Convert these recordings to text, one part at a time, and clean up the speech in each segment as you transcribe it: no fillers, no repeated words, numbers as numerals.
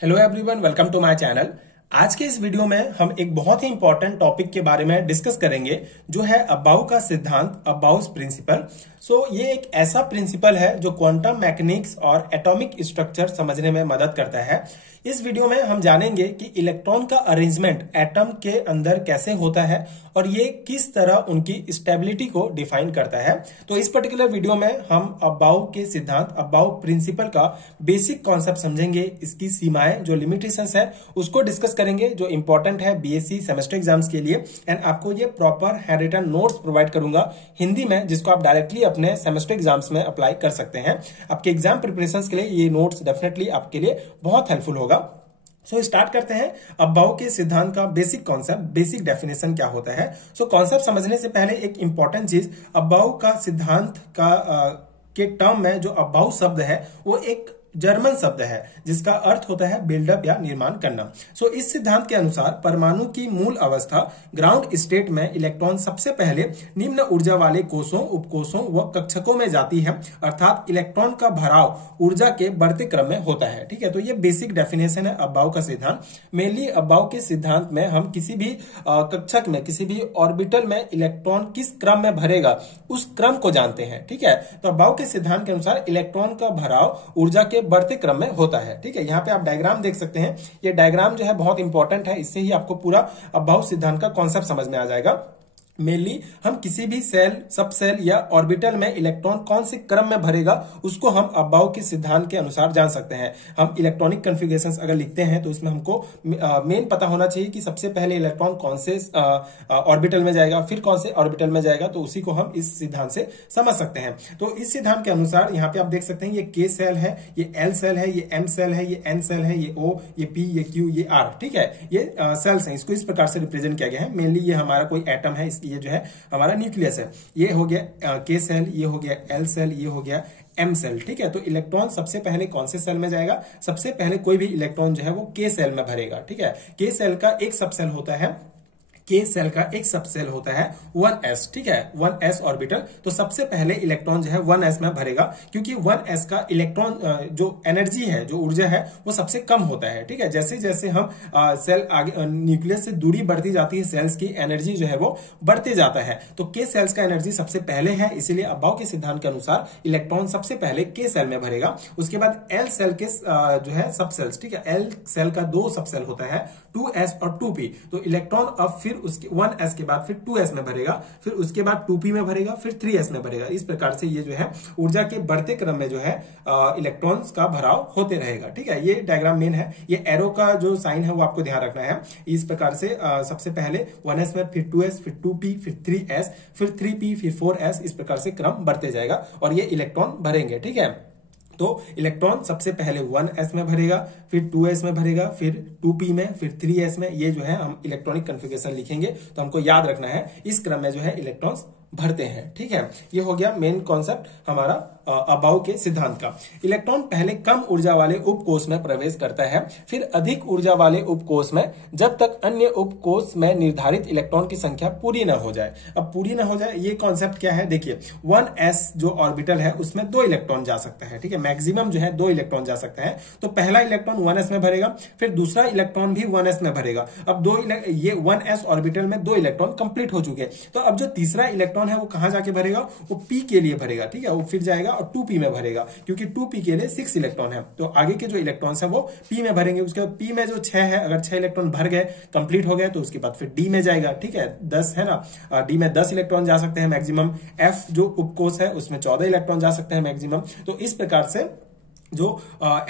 Hello everyone, welcome to my channel. आज के इस वीडियो में हम एक बहुत ही इंपॉर्टेंट टॉपिक के बारे में डिस्कस करेंगे जो है अबाउ का सिद्धांत, अबाउस प्रिंसिपल। ये एक ऐसा प्रिंसिपल है जो क्वांटम मैकेनिक्स और एटॉमिक स्ट्रक्चर समझने में मदद करता है। इस वीडियो में हम जानेंगे कि इलेक्ट्रॉन का अरेंजमेंट एटम के अंदर कैसे होता है और ये किस तरह उनकी स्टेबिलिटी को डिफाइन करता है। तो इस पर्टिकुलर वीडियो में हम अबाउ के सिद्धांत, अबाउ प्रिंसिपल का बेसिक कॉन्सेप्ट समझेंगे, इसकी सीमाएं जो लिमिटेशंस है उसको डिस्कस करेंगे जो इंपॉर्टेंट है बीएससी सेमेस्टर एग्जाम्स के लिए। एंड आपको ये proper handwritten notes provide करूंगा हिंदी में, जिसको आप डायरेक्टली अपने सेमेस्टर एग्जाम्स में अप्लाई कर सकते हैं। आपके एग्जाम प्रिपरेशंस के लिए ये नोट्स डेफिनेटली आपके लिए बहुत हेल्पफुल होगा। स्टार्ट करते हैं अबाउ के सिद्धांत का बेसिक कॉन्सेप्ट, बेसिक डेफिनेशन क्या होता है। कॉन्सेप्ट समझने से पहले एक इंपॉर्टेंट चीज, अबाउ का सिद्धांत का के टर्म में जो अबाउ शब्द है वो एक जर्मन शब्द है जिसका अर्थ होता है बिल्डअप या निर्माण करना। इस सिद्धांत के अनुसार परमाणु की मूल अवस्था ग्राउंड स्टेट में इलेक्ट्रॉन सबसे पहले निम्न ऊर्जा वाले कोषों, उपकोषों व कक्षकों में जाती है, अर्थात इलेक्ट्रॉन का भराव ऊर्जा के बढ़ते क्रम में होता है। ठीक है, तो ये बेसिक डेफिनेशन है अबाउ का सिद्धांत। मेनली अबाउ के सिद्धांत में हम किसी भी कक्षक में, किसी भी ऑर्बिटल में इलेक्ट्रॉन किस क्रम में भरेगा उस क्रम को जानते हैं। ठीक है, तो अबाउ के सिद्धांत के अनुसार इलेक्ट्रॉन का भराव ऊर्जा के बढ़ते क्रम में होता है। ठीक है, यहाँ पे आप डायग्राम देख सकते हैं। ये डायग्राम जो है बहुत इंपॉर्टेंट है, इससे ही आपको पूरा अबाउ सिद्धांत का कॉन्सेप्ट समझ में आ जाएगा। मेनली हम किसी भी सेल, सब सेल या ऑर्बिटल में इलेक्ट्रॉन कौन से क्रम में भरेगा उसको हम अबाउ के सिद्धांत के अनुसार जान सकते हैं। हम इलेक्ट्रॉनिक कन्फिगरेशंस अगर लिखते हैं तो इसमें हमको मेन पता होना चाहिए कि सबसे पहले इलेक्ट्रॉन कौन से ऑर्बिटल में जाएगा, फिर कौन से ऑर्बिटल में जाएगा, तो उसी को हम इस सिद्धांत से समझ सकते हैं। तो इस सिद्धांत के अनुसार यहाँ पे आप देख सकते हैं ये के सेल है, ये एल सेल है, ये एम सेल है, ये एन सेल है, ये ओ, ये पी, ये क्यू, ये आर। ठीक है, ये सेल्स हैं, इसको इस प्रकार से रिप्रेजेंट किया गया है। मेनली ये हमारा कोई एटम है, ये जो है हमारा न्यूक्लियस है। ये हो गया के सेल, ये हो गया एल सेल, ये हो गया एम सेल। ठीक है, तो इलेक्ट्रॉन सबसे पहले कौन से सेल में जाएगा? सबसे पहले कोई भी इलेक्ट्रॉन जो है वो के सेल में भरेगा। ठीक है, के सेल का एक सबसेल होता है, के सेल का एक सबसेल होता है 1s। ठीक है, 1s ऑर्बिटल। तो सबसे पहले इलेक्ट्रॉन जो है 1s में भरेगा, क्योंकि 1s का इलेक्ट्रॉन जो एनर्जी है, जो ऊर्जा है, वो सबसे कम होता है। ठीक है, जैसे जैसे हम सेल आगे न्यूक्लियस से दूरी बढ़ती जाती है, सेल्स की एनर्जी जो है वो बढ़ते जाता है। तो के सेल्स का एनर्जी सबसे पहले है, इसीलिए अबाउ के सिद्धांत के अनुसार इलेक्ट्रॉन सबसे पहले के सेल में भरेगा। उसके बाद एल सेल के जो है सबसेल्स, ठीक है, एल सेल का दो सबसेल होता है 2s और 2p। तो इलेक्ट्रॉन अब फिर उसके 1s के बाद फिर 2s में भरेगा, फिर उसके बाद 2p में भरेगा, फिर 3s में भरेगा। इस प्रकार से ये जो है ऊर्जा के बढ़ते क्रम में जो है इलेक्ट्रॉन्स का भराव होते रहेगा। ठीक है, ये डायग्राम मेन है। ये एरो का जो साइन है वो आपको ध्यान रखना है। इस प्रकार से सबसे पहले 1s में, फिर 2s, फिर 2p, फिर 3s, फिर 3p, फिर 4s, इस प्रकार से क्रम बढ़ते जाएगा और ये इलेक्ट्रॉन भरेंगे। ठीक है, तो इलेक्ट्रॉन सबसे पहले 1s में भरेगा, फिर 2s में भरेगा, फिर 2p में, फिर 3s में। ये जो है हम इलेक्ट्रॉनिक कन्फिगरेशन लिखेंगे तो हमको याद रखना है इस क्रम में जो है इलेक्ट्रॉन्स भरते हैं। ठीक है, ये हो गया मेन कॉन्सेप्ट हमारा अबाउ के सिद्धांत का। इलेक्ट्रॉन पहले कम ऊर्जा वाले उपकोष में प्रवेश करता है, फिर अधिक ऊर्जा वाले उपकोष में, जब तक अन्य उपकोष में निर्धारित इलेक्ट्रॉन की संख्या पूरी न हो जाए। अब पूरी न हो जाए ये कॉन्सेप्ट क्या है? देखिए, 1s जो ऑर्बिटल है उसमें 2 इलेक्ट्रॉन जा सकता है। ठीक है, मैक्सिमम जो है 2 इलेक्ट्रॉन जा सकता है। तो पहला इलेक्ट्रॉन 1s में भरेगा, फिर दूसरा इलेक्ट्रॉन भी 1s में भरेगा। अब ये 1s ऑर्बिटल में 2 इलेक्ट्रॉन कंप्लीट हो चुके हैं। तो अब जो तीसरा इलेक्ट्रॉन है वो कहां जाके भरेगा? वो p के लिए भरेगा। ठीक है, वो फिर जाएगा और 2p में भरेगा, क्योंकि 2p के लिए 6 इलेक्ट्रॉन है। तो आगे के जो इलेक्ट्रॉन्स है वो p में भरेंगे। उसके बाद p में जो 6 है, अगर 6 इलेक्ट्रॉन भर गए, कंप्लीट हो गए, तो उसके बाद फिर d में जाएगा। ठीक है, 10 है ना, d में 10 इलेक्ट्रॉन जा सकते हैं मैक्सिमम। f जो उपकोष है उसमें 14 इलेक्ट्रॉन जा सकते हैं मैक्सिमम। तो इस प्रकार से जो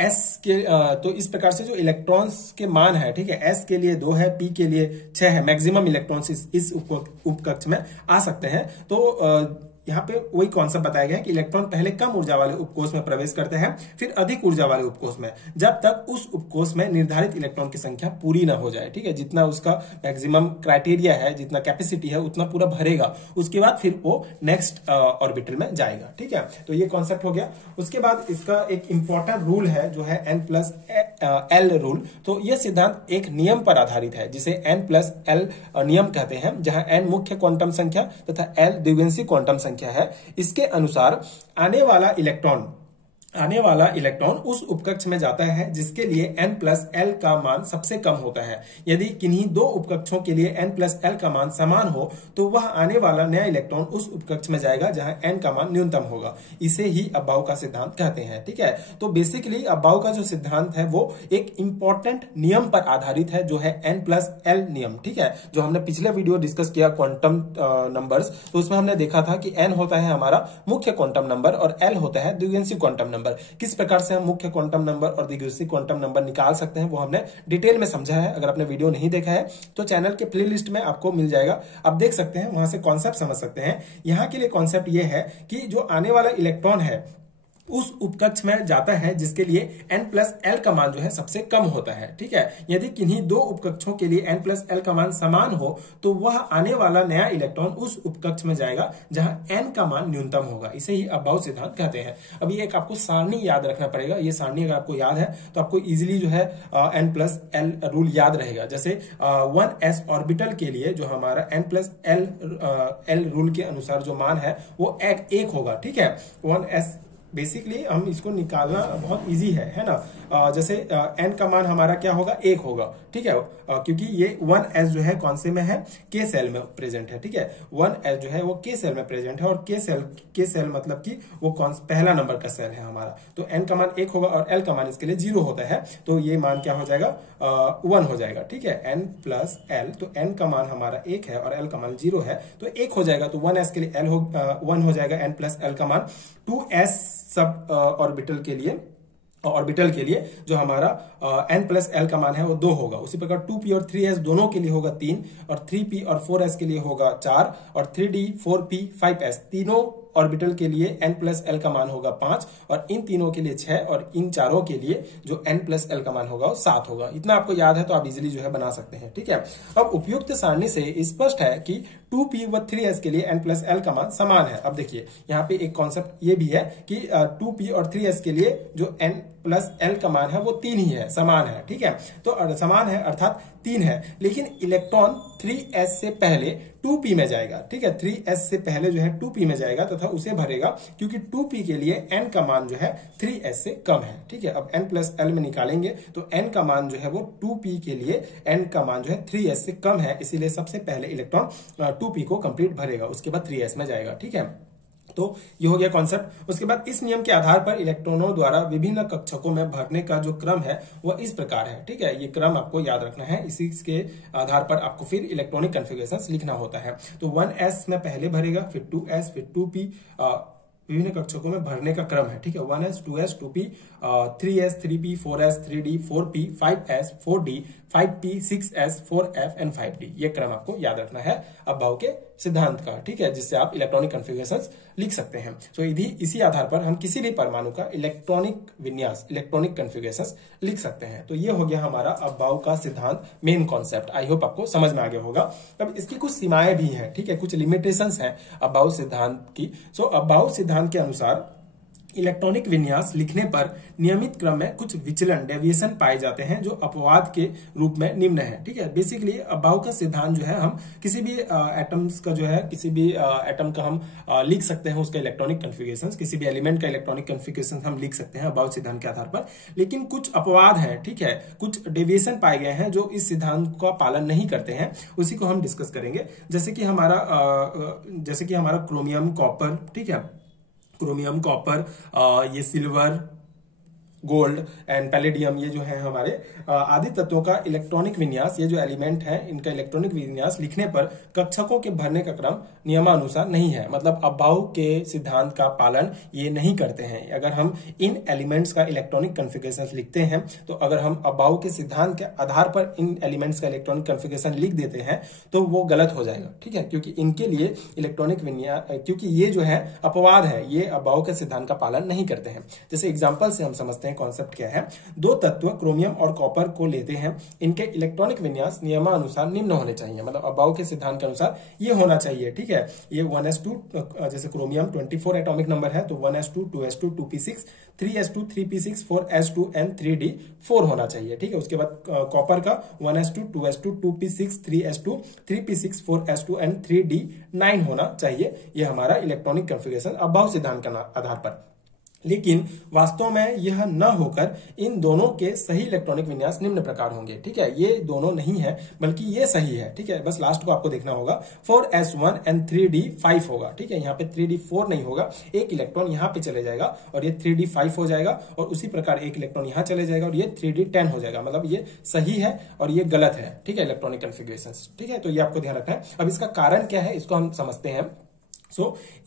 s के तो इस प्रकार से जो इलेक्ट्रॉन्स के मान है, ठीक है, s के लिए 2 है, p के लिए 6 है, मैक्सिमम इलेक्ट्रॉन्स इस उपकक्ष में आ सकते हैं। तो यहाँ पे वही कॉन्सेप्ट बताया गया है कि इलेक्ट्रॉन पहले कम ऊर्जा वाले उपकोष में प्रवेश करते हैं, फिर अधिक ऊर्जा वाले उपकोष में, जब तक उस उपकोष में निर्धारित इलेक्ट्रॉन की संख्या पूरी ना हो जाए। ठीक है, जितना उसका मैक्सिमम क्राइटेरिया है, जितना कैपेसिटी है, उतना पूरा भरेगा। उसके बाद फिर वो नेक्स्ट ऑर्बिटल में जाएगा। ठीक है, तो ये कॉन्सेप्ट हो गया। उसके बाद इसका एक इंपॉर्टेंट रूल है जो है N+L रूल। तो ये सिद्धांत एक नियम पर आधारित है जिसे N+L नियम कहते हैं, जहां N मुख्य क्वांटम संख्या तथा L द्विविंशी क्वांटम संख्या है। इसके अनुसार आने वाला इलेक्ट्रॉन उस उपकक्ष में जाता है जिसके लिए n+l का मान सबसे कम होता है। यदि किन्हीं दो उपकक्षों के लिए n+l का मान समान हो तो वह आने वाला नया इलेक्ट्रॉन उस उपकक्ष में जाएगा जहां n का मान न्यूनतम होगा। इसे ही अबाउ का सिद्धांत कहते हैं। ठीक है, तो बेसिकली अबाउ का जो सिद्धांत है वो एक इंपॉर्टेंट नियम पर आधारित है, जो है n+l नियम। ठीक है, जो हमने पिछले वीडियो डिस्कस किया क्वांटम नंबर्स, तो उसमें हमने देखा था कि n होता है हमारा मुख्य क्वांटम नंबर और l होता है द्विआंशी क्वांटम नंबर। किस प्रकार से हम मुख्य क्वांटम नंबर और द्विआंशी क्वांटम नंबर निकाल सकते हैं वो हमने डिटेल में समझा है। अगर आपने वीडियो नहीं देखा है तो चैनल के प्लेलिस्ट में आपको मिल जाएगा, आप देख सकते हैं, वहां से कॉन्सेप्ट समझ सकते हैं। यहां के लिए कॉन्सेप्ट ये है कि जो आने वाला इलेक्ट्रॉन है उस उपकक्ष में जाता है जिसके लिए n+l का मान जो है सबसे कम होता है। ठीक है, यदि किन्हीं दो उपकक्षों के लिए n+l का मान समान हो तो वह आने वाला नया इलेक्ट्रॉन उस उपकक्ष में जाएगा जहां n का मान न्यूनतम होगा। इसे ही अबाउ सिद्धांत कहते हैं। अब ये एक आपको सारणी याद रखना पड़ेगा। ये सारणी अगर आपको याद है तो आपको इजिली जो है n+l रूल याद रहेगा। जैसे 1s ऑर्बिटल के लिए जो हमारा n+l रूल के अनुसार जो मान है वो एक होगा। ठीक है, 1s बेसिकली हम इसको निकालना बहुत इजी है ना। जैसे n का मान हमारा क्या होगा, 1 होगा। ठीक है, क्योंकि ये 1s जो है कौन से में है, k सेल में प्रेजेंट है। ठीक है, 1s जो है वो k सेल में प्रेजेंट है और k सेल मतलब कि वो पहला नंबर का सेल है हमारा। तो n का मान 1 होगा और l का मान इसके लिए 0 होता है, तो ये मान क्या हो जाएगा, 1 हो जाएगा। ठीक है, n+l, तो n का मान हमारा 1 है और l का मान 0 है, तो 1 हो जाएगा। तो 1s के लिए 1 हो जाएगा, n+l का मान 2s सब ऑर्बिटल के लिए जो हमारा n+l का मान है वो 2 होगा। उसी प्रकार 2p और 3s दोनों के लिए होगा 3 और 3p और 4s के लिए होगा 4 और 3d 4p 5s तीनों ऑर्बिटल के लिए n+l का मान होगा 5 और इन तीनों के लिए 6 और इन चारों के लिए जो n+l का मान होगा वो 7 होगा। इतना आपको याद है तो आप इजीली जो है बना सकते हैं। ठीक है, अब उपयुक्त सारणी से स्पष्ट है कि 2p व 3s के लिए n+l का मान समान है। अब देखिए यहाँ पे एक कॉन्सेप्ट ये भी है कि 2p और 3s के लिए जो n+l का मान है वो 3 ही है, समान है। ठीक है, तो समान है अर्थात 3 है, लेकिन इलेक्ट्रॉन 3s से पहले 2p में जाएगा। ठीक है, 3s से पहले जो है 2p में जाएगा तथा उसे भरेगा, क्योंकि 2p के लिए n का मान जो है 3s से कम है। ठीक है, अब n+l में निकालेंगे तो n का मान जो है वो 2p के लिए n का मान जो है 3s से कम है, इसीलिए सबसे पहले इलेक्ट्रॉन 2p को कंप्लीट भरेगा, उसके बाद 3s में जाएगा। ठीक है, तो ये हो गया कॉन्सेप्ट। उसके बाद इस नियम के आधार पर इलेक्ट्रॉनों द्वारा विभिन्न कक्षकों में भरने का जो क्रम है वह इस प्रकार है। ठीक है, ये क्रम आपको याद रखना है, इसी के आधार पर आपको फिर इलेक्ट्रॉनिक कॉन्फ़िगरेशंस लिखना होता है। तो 1s में पहले भरेगा, फिर 2s, फिर 2p, विभिन्न कक्षकों में भरने का क्रम है। ठीक है, 1s, 2s, 2p, 3s, 3p, 4s, 3d, 4p, 5s, 4d, 5p, 6s, 4f and 5d। ये क्रम आपको याद रखना है अबाउ के सिद्धांत का। ठीक है, जिससे आप इलेक्ट्रॉनिक कॉन्फ़िगरेशंस लिख सकते हैं। तो इसी आधार पर हम किसी भी परमाणु का इलेक्ट्रॉनिक विन्यास, इलेक्ट्रॉनिक कॉन्फ़िगरेशंस लिख सकते हैं। तो ये हो गया हमारा अबाउ का सिद्धांत, मेन कॉन्सेप्ट। आई होप आपको समझ में आ गया होगा। अब इसकी कुछ सीमाएं भी हैं। ठीक है, कुछ लिमिटेशंस हैं अबाउ सिद्धांत की। सो अबाउ सिद्धांत के अनुसार इलेक्ट्रॉनिक विन्यास लिखने पर नियमित क्रम में कुछ विचलन, डेविएशन पाए जाते हैं जो अपवाद के रूप में निम्न है। ठीक है, बेसिकली अबाउ का सिद्धांत जो है हम किसी भी एटम्स का जो है किसी भी एटम का हम लिख सकते हैं उसका इलेक्ट्रॉनिक कॉन्फ़िगरेशंस, किसी भी एलिमेंट का इलेक्ट्रॉनिक कॉन्फ़िगरेशन हम लिख सकते हैं अबाउ सिद्धांत के आधार पर। लेकिन कुछ अपवाद है, ठीक है, कुछ डेविएशन पाए गए हैं जो इस सिद्धांत का पालन नहीं करते हैं, उसी को हम डिस्कस करेंगे। जैसे कि हमारा क्रोमियम, कॉपर, ठीक है, क्रोमियम, कॉपर, ये सिल्वर, गोल्ड एंड पैलेडियम, ये जो है हमारे आदि तत्वों का इलेक्ट्रॉनिक विन्यास, ये जो एलिमेंट है इनका इलेक्ट्रॉनिक विन्यास लिखने पर कक्षकों के भरने का क्रम नियमानुसार नहीं है। मतलब अबाउ के सिद्धांत का पालन ये नहीं करते हैं। अगर हम इन एलिमेंट्स का इलेक्ट्रॉनिक कॉन्फ़िगरेशन लिखते हैं तो अगर हम अबाउ के सिद्धांत के आधार पर इन एलिमेंट्स का इलेक्ट्रॉनिक कॉन्फ़िगरेशन लिख देते हैं तो वो गलत हो जाएगा। ठीक है, क्योंकि इनके लिए इलेक्ट्रॉनिक विन्यास, क्योंकि ये जो है अपवाद है, ये अबाउ के सिद्धांत का पालन नहीं करते हैं। जैसे एग्जाम्पल से हम समझते हैं कॉन्सेप्ट क्या है। दो तत्व क्रोमियम और कॉपर को लेते हैं, इनके इलेक्ट्रॉनिक विन्यास नियमानुसार निम्न होने चाहिए। मतलब अबाउ के सिद्धांत के अनुसार ये होना चाहिए। ठीक है, ये 1s2, जैसे क्रोमियम 24 एटॉमिक नंबर है तो 1s2, 2s2, 2p6, 3s2, 3p6, 4s2 and 3d4 होना चाहिए। ठीक है, उसके बाद कॉपर का 1s2, 2s2, 2p6, 3s2, 3p6, 4s2 and 3d9 होना चाहिए। ये हमारा इलेक्ट्रॉनिक कॉन्फ़िगरेशन अबाउ सिद्धांत के आधार पर। लेकिन वास्तव में यह न होकर इन दोनों के सही इलेक्ट्रॉनिक विन्यास निम्न प्रकार होंगे। ठीक है, ये दोनों नहीं है बल्कि ये सही है। ठीक है, बस लास्ट को आपको देखना होगा। 4s1 एंड 3d5 होगा। ठीक है, यहाँ पे 3d4 नहीं होगा, एक इलेक्ट्रॉन यहाँ पे चले जाएगा और ये 3d5 हो जाएगा, और उसी प्रकार एक इलेक्ट्रॉन यहाँ चले जाएगा और ये 3d10 हो जाएगा। मतलब ये सही है और ये गलत है। ठीक है, इलेक्ट्रॉनिक कॉन्फ़िगरेशन। ठीक है, तो ये आपको ध्यान रखना है। अब इसका कारण क्या है इसको हम समझते हैं।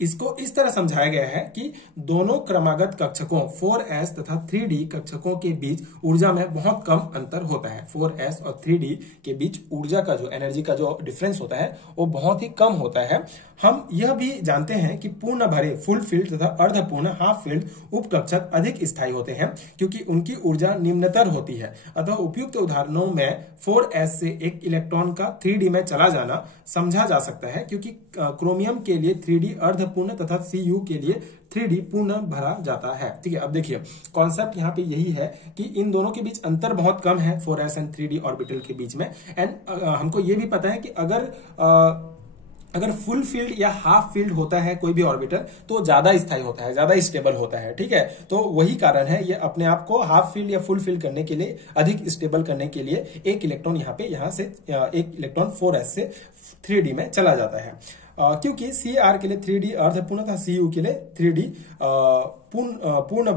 इसको इस तरह समझाया गया है कि दोनों क्रमागत कक्षकों 4s तथा 3d कक्षकों के बीच ऊर्जा में बहुत कम अंतर होता है। 4s और 3d के बीच ऊर्जा का जो एनर्जी का जो डिफरेंस होता है वो बहुत ही कम होता है। हम यह भी जानते हैं कि पूर्ण भरे फुल फील्ड तथा अर्धपूर्ण हाफ फील्ड उपकक्षक अधिक स्थायी होते हैं क्योंकि उनकी ऊर्जा निम्नतर होती है। अतः उपयुक्त उदाहरणों में 4s से एक इलेक्ट्रॉन का 3d में चला जाना समझा जा सकता है, क्योंकि क्रोमियम के लिए 3d अर्धपूर्ण तथा Cu के लिए 3d पूर्ण भरा जाता है। ठीक है, अब देखिए कॉन्सेप्ट यहाँ पे यही है कि इन दोनों के बीच अंतर बहुत कम है 4s एंड 3d ऑर्बिटल के बीच में। एंड हमको ये भी पता है कि अगर फुल फील्ड या हाफ फील्ड होता है कोई भी ऑर्बिटल तो ज्यादा स्थायी होता है, ज्यादा स्टेबल होता है। ठीक है, तो वही कारण है ये अपने आप को हाफ फील्ड या फुल फील्ड करने के लिए, अधिक स्टेबल करने के लिए एक इलेक्ट्रॉन यहाँ से एक इलेक्ट्रॉन 4s से 3d में चला जाता है। क्योंकि Cr के लिए 3d अर्धपूर्ण तथा Cu के लिए 3d पूर्ण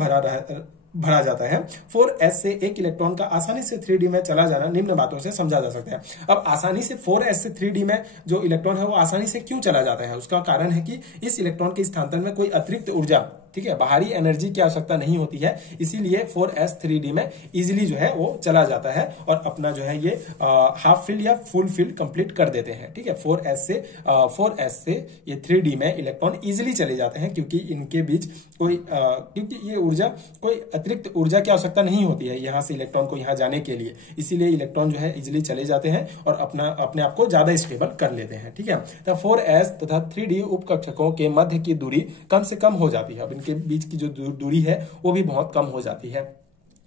भरा जाता है। 4s से एक इलेक्ट्रॉन का आसानी से 3d में चला जाना निम्न बातों से समझा जा सकता है। अब आसानी से 4s से 3d में जो इलेक्ट्रॉन है वो आसानी से क्यों चला जाता है, उसका कारण है कि इस इलेक्ट्रॉन के स्थानांतरण में कोई अतिरिक्त ऊर्जा, ठीक है, बाहरी एनर्जी की आवश्यकता नहीं होती है, इसीलिए 4s 3d में इजीली जो है वो चला जाता है और अपना जो है ये हाफ फील्ड या फुल फील्ड कंप्लीट कर देते हैं। ठीक है, 4s से ये 3d में इलेक्ट्रॉन इजीली चले जाते हैं क्योंकि इनके बीच क्योंकि ये ऊर्जा कोई अतिरिक्त ऊर्जा की आवश्यकता नहीं होती है यहाँ से इलेक्ट्रॉन को यहाँ जाने के लिए, इसीलिए इलेक्ट्रॉन जो है इजीली चले जाते हैं और अपने आप को ज्यादा स्टेबल कर लेते हैं। ठीक है, तो 4s तथा 3d उपकक्षकों के मध्य की दूरी कम से कम हो जाती है। अब के बीच की जो दूरी है वो भी बहुत कम हो जाती है।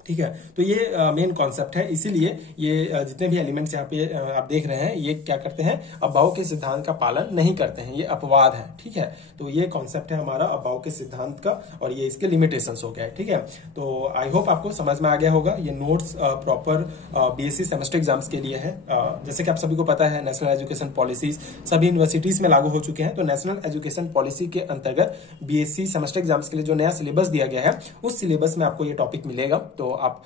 ठीक है, तो ये मेन कॉन्सेप्ट है, इसीलिए ये जितने भी एलिमेंट्स यहाँ पे आप देख रहे हैं ये क्या करते हैं, अबाव के सिद्धांत का पालन नहीं करते हैं, ये अपवाद है। ठीक है, तो ये कॉन्सेप्ट है हमारा अबाव के सिद्धांत का और ये इसके लिमिटेशंस हो गया है। ठीक है, तो आई होप आपको समझ में आ गया होगा। ये notes proper BSc semester exams के लिए है। जैसे कि आप सभी को पता है नेशनल एजुकेशन पॉलिसीज सभी यूनिवर्सिटीज में लागू हो चुके हैं, तो नेशनल एजुकेशन पॉलिसी के अंतर्गत बीएससी सेमेस्टर एग्जाम्स के लिए जो नया सिलेबस दिया गया है उस सिलेबस में आपको ये टॉपिक मिलेगा। तो आप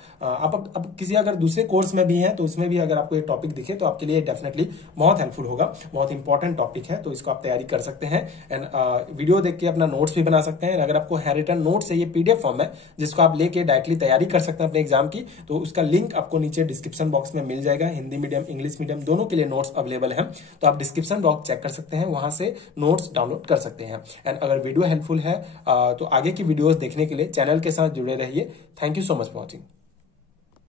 अब किसी अगर दूसरे कोर्स में भी हैं तो उसमें भी अगर आपको ये टॉपिक दिखे तो आपके लिए डेफिनेटली बहुत हेल्पफुल होगा, बहुत इंपॉर्टेंट टॉपिक है, तो इसको आप तैयारी कर सकते हैं एंड वीडियो देख के अपना नोट्स भी बना सकते हैं। अगर आपको हैंड रिटन नोट्स है, ये पीडीएफ फॉर्म है जिसको आप लेके डायरेक्टली तैयारी कर सकते हैं अपने एग्जाम की, तो उसका लिंक आपको नीचे डिस्क्रिप्शन बॉक्स में मिल जाएगा। हिंदी मीडियम इंग्लिश मीडियम दोनों के लिए नोट्स अवेलेबल है, तो आप डिस्क्रिप्शन बॉक्स चेक कर सकते हैं, वहां से नोट्स डाउनलोड कर सकते हैं। एंड अगर वीडियो हेल्पफुल है तो आगे की वीडियोस देखने के लिए चैनल के साथ जुड़े रहिए। Thank you so much for watching.